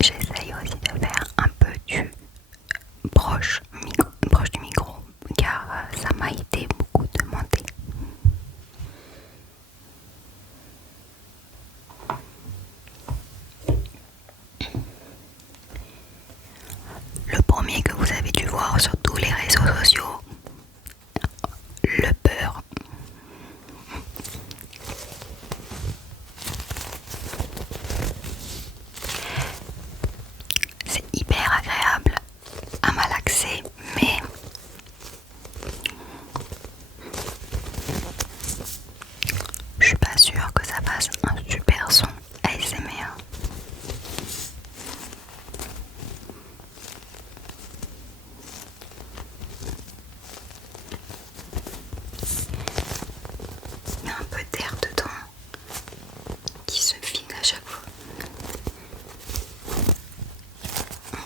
J'essaye aussi de faire un peu du proche du micro car ça m'a été beaucoup demandé. Le premier que vous avez dû voir sur tous les réseaux sociaux, le beurre. C'est hyper agréable à malaxer, mais je suis pas sûre que ça fasse un super son ASMR. Il y a un peu d'air dedans qui se vide à chaque fois.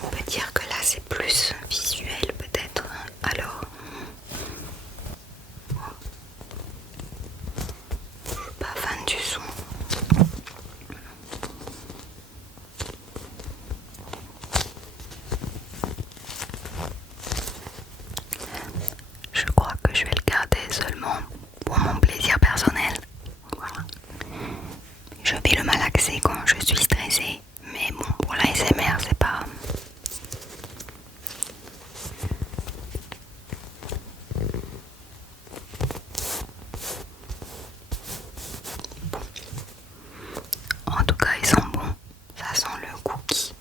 On peut dire que là c'est plus visuel peut-être. Alors, je suis pas fan du son. Je crois que je vais le garder seulement pour mon plaisir personnel. Voilà. Je vais le malaxer quand je suis stressée, mais bon, pour l'ASMR, c'est pas. Bon. En tout cas, ils sont bons. Ça sent le cookie.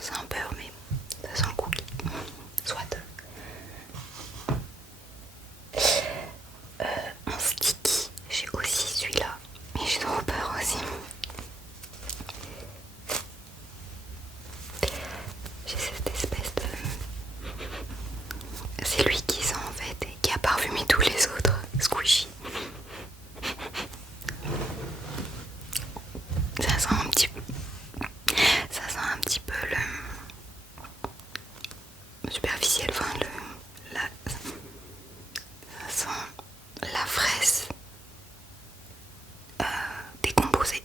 C'est un beurre, mais ça sent le cookie. Soit. En sticky, j'ai aussi celui-là. Mais j'ai trop peur aussi. J'ai cette espèce de... C'est lui qui sent en fait et qui a parfumé tous les autres. Squishy. Ça sent un petit peu... Ça sent un petit peu le... superficiel, enfin ça sent la fraise décomposée.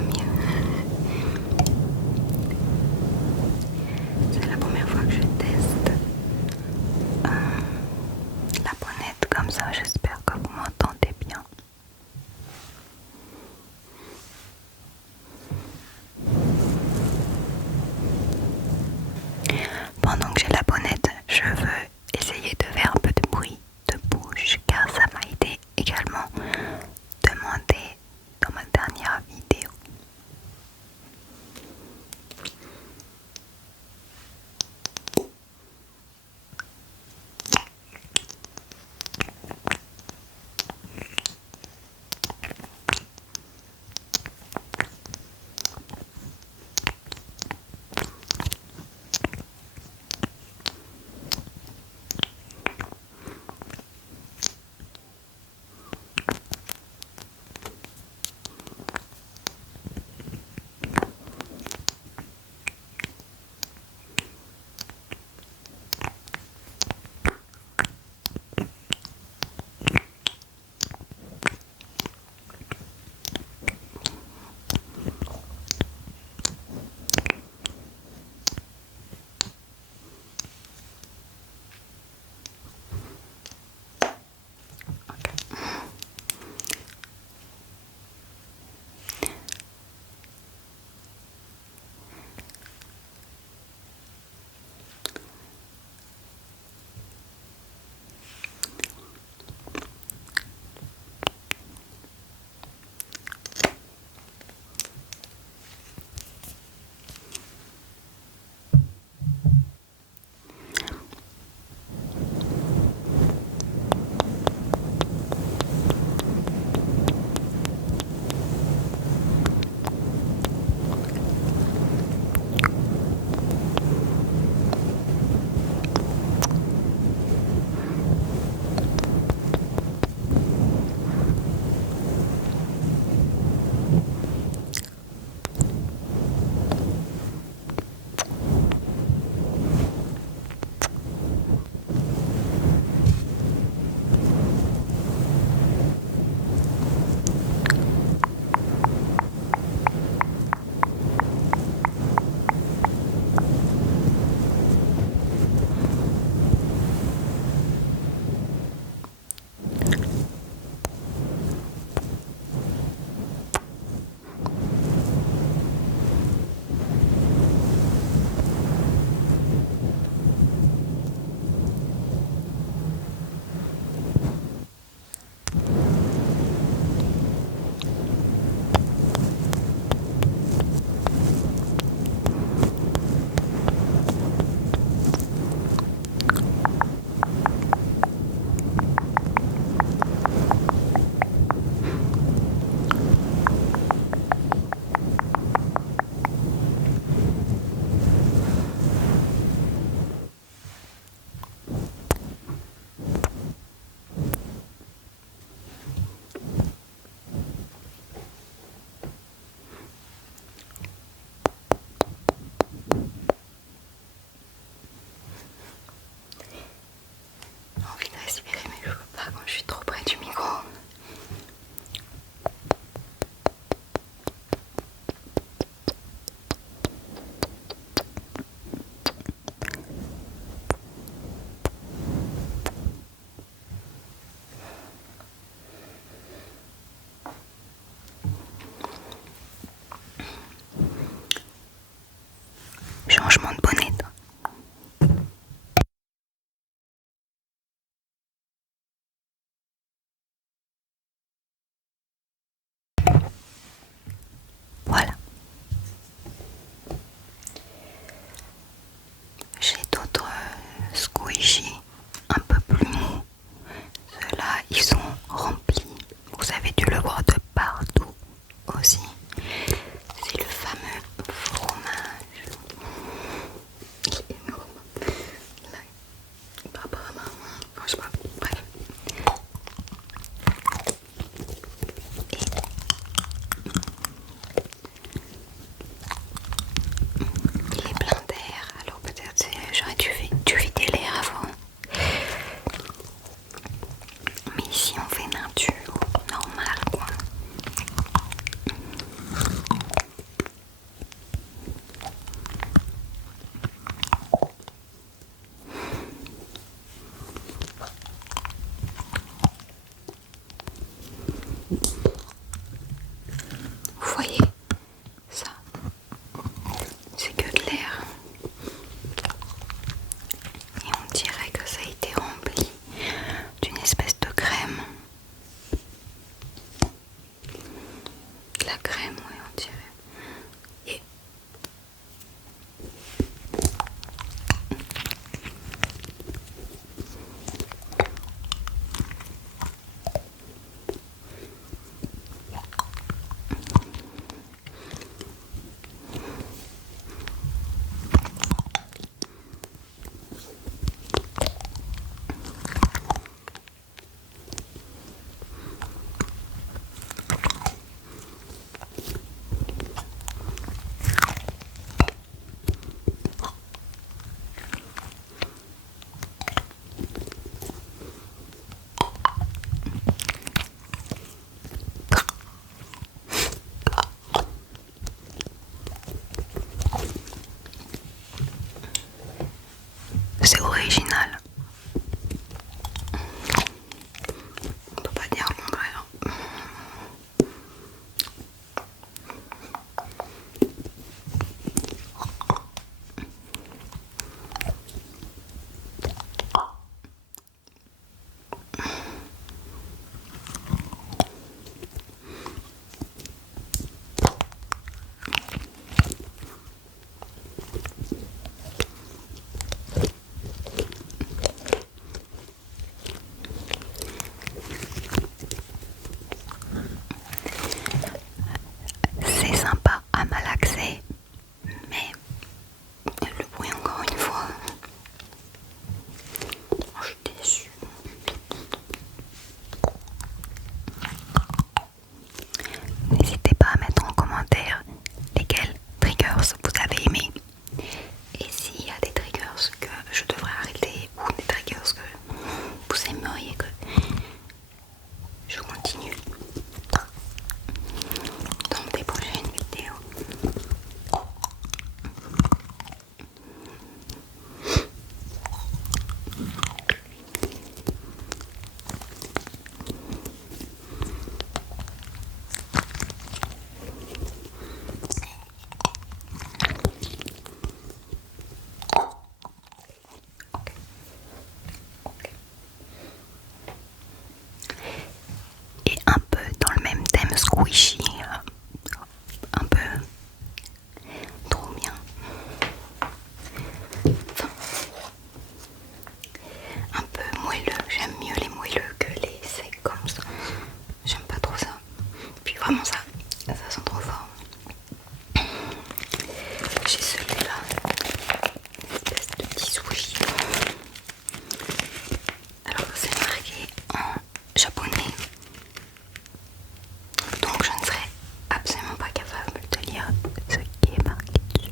dormir. C'est la première fois que je teste la bonnette comme ça. J'espère que vous m'entendez bien. Pendant que j'ai la bonnette, je veux essayer de faire un peu de bruit de bouche car ça m'a été également demandé dans ma dernière vidéo. Je suis trop près du micro. Changement de bonnette. Voilà. J'ai d'autres squishy un peu plus mous. Ceux-là, ils sont remplis. Vous avez dû le voir de partout aussi. C'est le fameux fromage. Il est énorme. Là, apparemment, franchement, bref. Et squishy, un peu trop bien. Enfin, un peu moelleux, j'aime mieux les moelleux que les secs comme ça. J'aime pas trop ça. Puis vraiment ça sent trop fort. J'ai celui-là, une espèce de petit sushi. Alors c'est marqué en japonais, donc je ne serai absolument pas capable de lire ce qui est marqué dessus.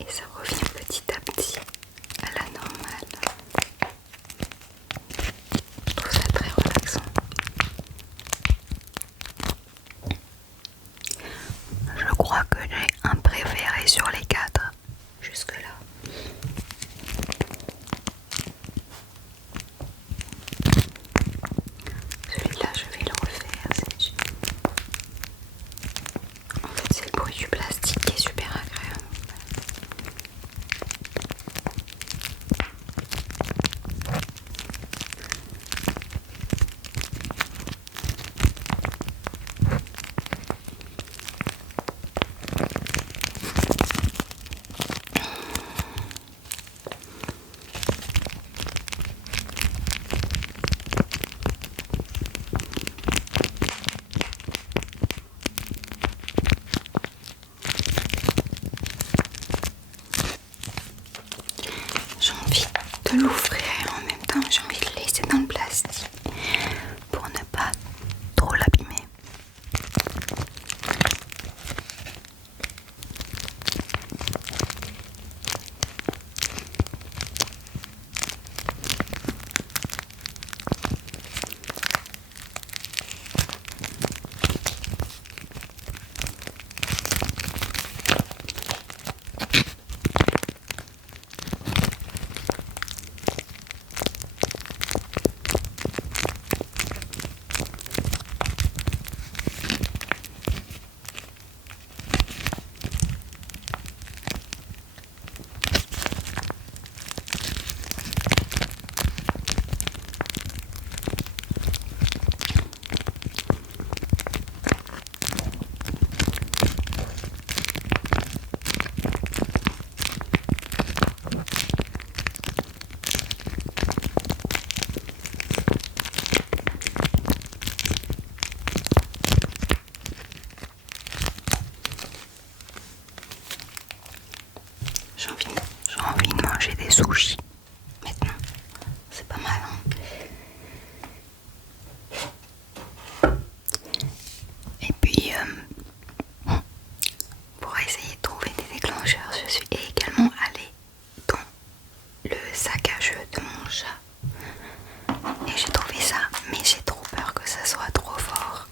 Et ça revient petit à petit à la normale. Je trouve ça très relaxant. Je crois que j'ai un préféré sur les 4 jusque-là. Celui-là, je vais le refaire. En fait, c'est le bruit du plastique qui est super agréable. J'ai envie de l'ouvrir et en même temps j'ai envie de le laisser dans le plastique pour ne pas trop l'abîmer. J'ai envie de manger des sushis maintenant. C'est pas mal, hein. Et puis, pour essayer de trouver des déclencheurs, je suis également allée dans le sac à jeu de mon chat. Et j'ai trouvé ça, mais j'ai trop peur que ça soit trop fort.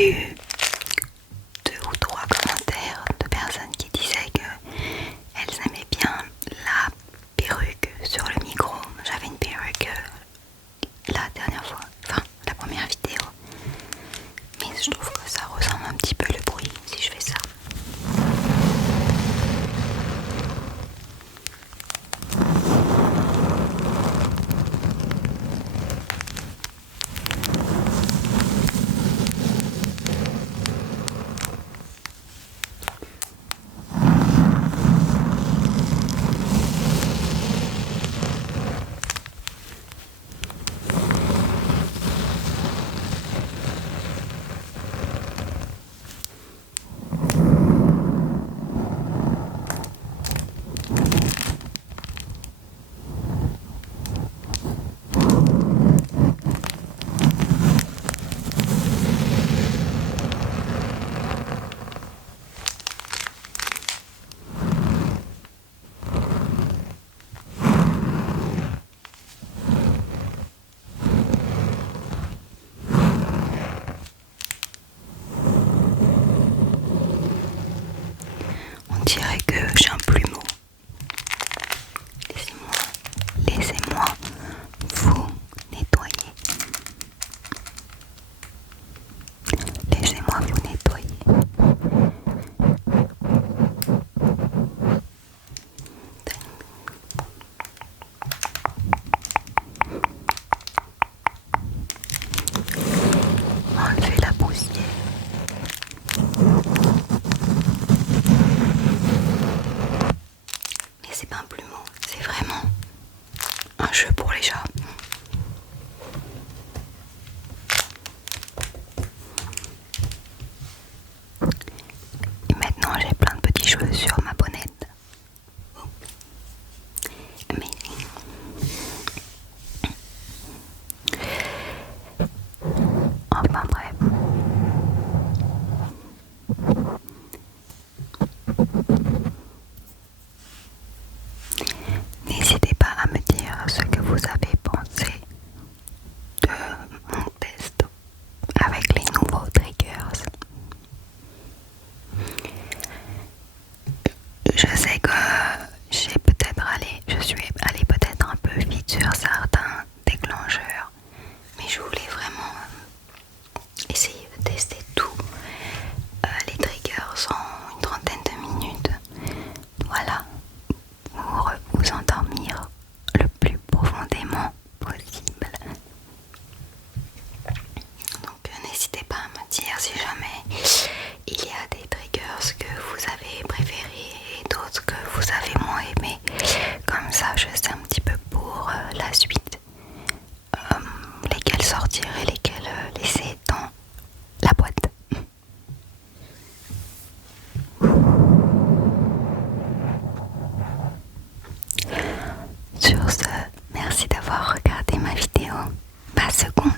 j'ai eu 2 ou 3 commentaires de personnes qui disaient qu'elles aimaient bien la perruque sur le micro. J'avais une perruque la dernière fois, enfin la première vidéo, mais je trouve que ça ressemble un petit peu le bruit si je fais ça. On dirait que j'ai un plumeau. Laissez-moi vous nettoyer. Laissez-moi vous nettoyer. Enlevez la poussière. Mais c'est pas un plumeau, c'est vraiment un jeu pour les chats. Et maintenant j'ai plein de petits cheveux sur ma bonnette. Amazing. Enfin bref. N'hésitez pas à me dire ce que vous avez pensé de mon test avec les nouveaux triggers. Je sais que je suis allée peut-être un peu vite sur certains déclencheurs, mais je voulais vraiment essayer de tester tous les triggers en une trentaine de minutes. Voilà, pour vous endormir le plus profondément possible. Donc n'hésitez pas à me dire si jamais il y a des triggers que vous avez préférés et d'autres que vous avez moins aimés. Comme ça je sais un petit peu pour la suite lesquels sortir et lesquels laisser dans la boîte. Sur ce, merci d'avoir regardé ma vidéo. Pas second.